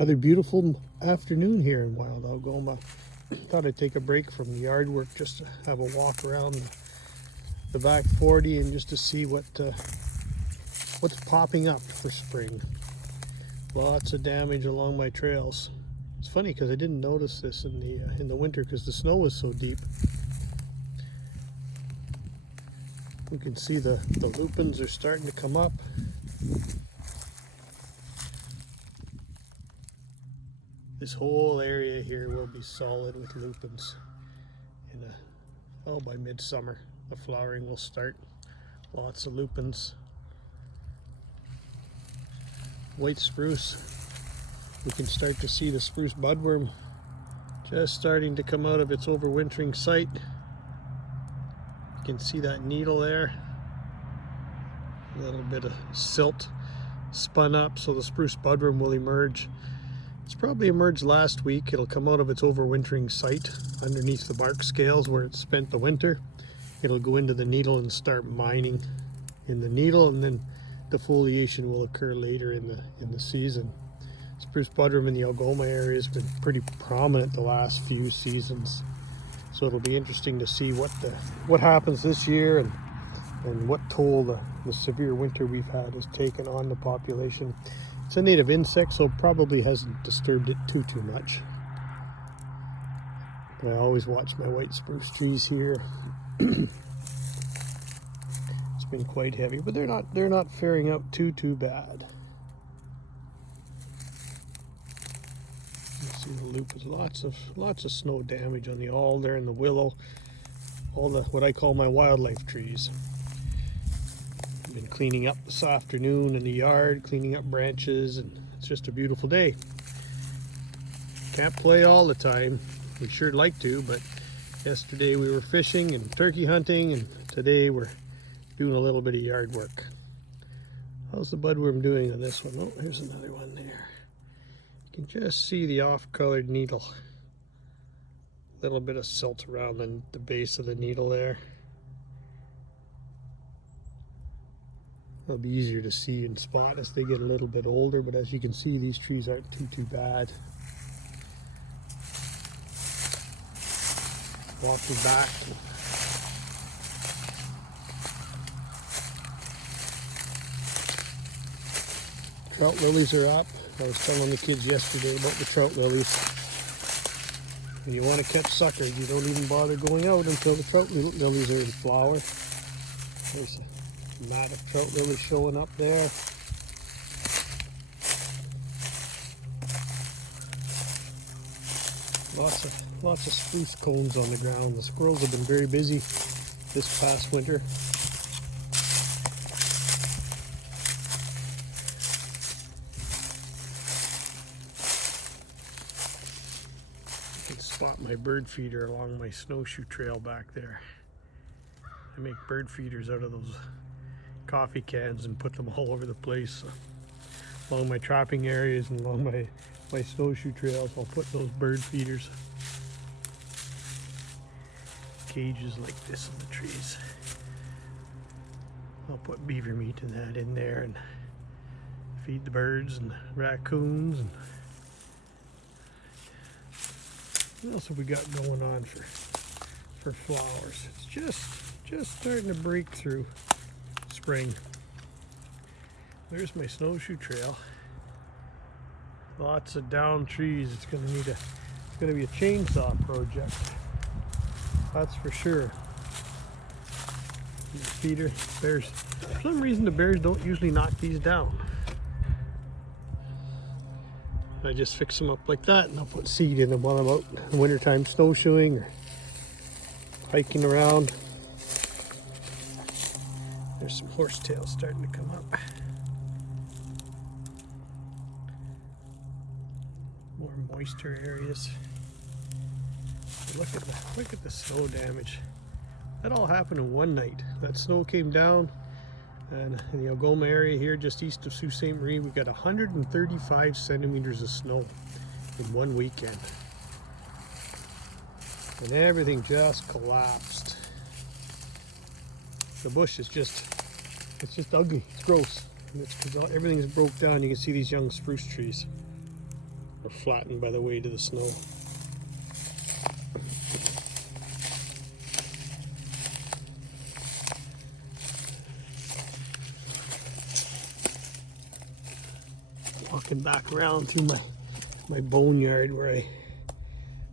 Another beautiful afternoon here in Wild Algoma. Thought I'd take a break from the yard work just to have a walk around the back 40 and just to see what's popping up for spring. Lots of damage along my trails. It's funny because I didn't notice this in the winter because the snow was so deep. You can see the lupins are starting to come up. This whole area here will be solid with lupins. By midsummer, the flowering will start. Lots of lupins. White spruce. We can start to see the spruce budworm just starting to come out of its overwintering site. You can see that needle there. A little bit of silt spun up, so the spruce budworm will emerge. It's probably emerged last week. It'll come out of its overwintering site underneath the bark scales where it spent the winter. It'll go into the needle and start mining in the needle, and then defoliation will occur later in the season. Spruce budworm in the Algoma area has been pretty prominent the last few seasons, so it'll be interesting to see what happens this year and what toll the severe winter we've had has taken on the population. It's a native insect, so probably hasn't disturbed it too much. But I always watch my white spruce trees here. It's been quite heavy, but they're not faring out too bad. You see the lupus, lots of snow damage on the alder and the willow, all the what I call my wildlife trees. Been cleaning up this afternoon in the yard, cleaning up branches, and it's just a beautiful day. Can't play all the time. We sure like to, but yesterday we were fishing and turkey hunting, and today we're doing a little bit of yard work. How's the budworm doing on this one? Oh, here's another one there. You can just see the off-colored needle. A little bit of silt around the base of the needle there. It'll be easier to see and spot as they get a little bit older, but as you can see, these trees aren't too bad. Walking back. Trout lilies are up. I was telling the kids yesterday about the trout lilies. When you want to catch suckers, you don't even bother going out until the trout lilies are in flower. There's a mat of trout lilies showing up there. Lots of spruce cones on the ground. The squirrels have been very busy this past winter. You can spot my bird feeder along my snowshoe trail back there. I make bird feeders out of those coffee cans and put them all over the place. Along my trapping areas and along my snowshoe trails, I'll put those bird feeders. Cages like this in the trees. I'll put beaver meat and that in there and feed the birds and the raccoons. And what else have we got going on for flowers? It's just starting to break through spring. There's my snowshoe trail. Lots of down trees. It's going to be a chainsaw project. That's for sure. Feeder bears. For some reason, the bears don't usually knock these down. I just fix them up like that, and I'll put seed in them while I'm out in the wintertime snowshoeing or hiking around. There's some horsetails starting to come up. More moisture areas. Look at the snow damage. That all happened in one night. That snow came down, and in the Algoma area here, just east of Sault Ste. Marie, we got 135 centimeters of snow in one weekend, and everything just collapsed. The bush is just ugly. It's gross. And it's because everything's broke down. You can see these young spruce trees. or flattened by the weight of the snow. Walking back around through my boneyard where I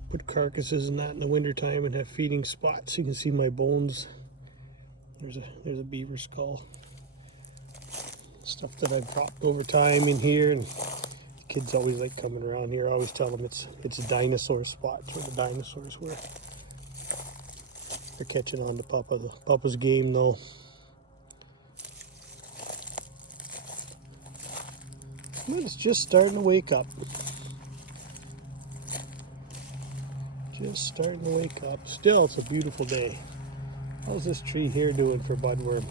put carcasses and that in the wintertime and have feeding spots. You can see my bones. There's a beaver skull. Stuff that I've dropped over time in here, and the kids always like coming around here. I always tell them it's dinosaur spots where the dinosaurs were. They're catching on to Papa's game though. But it's just starting to wake up. Just starting to wake up. Still, it's a beautiful day. How's this tree here doing for budworm?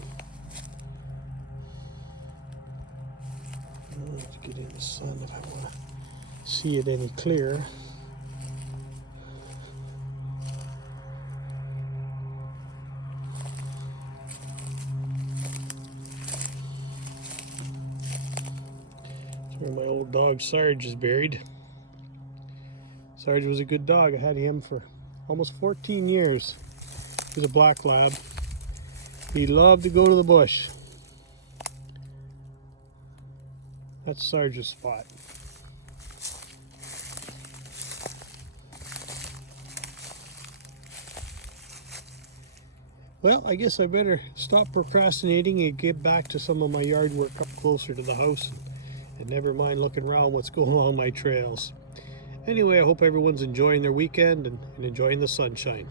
Let's get in the sun if I want to see it any clearer. That's where my old dog Sarge is buried. Sarge was a good dog. I had him for almost 14 years. He was a black lab. He loved to go to the bush. That's Sarge's spot. Well, I guess I better stop procrastinating and get back to some of my yard work up closer to the house, and never mind looking around what's going on my trails. Anyway, I hope everyone's enjoying their weekend and enjoying the sunshine.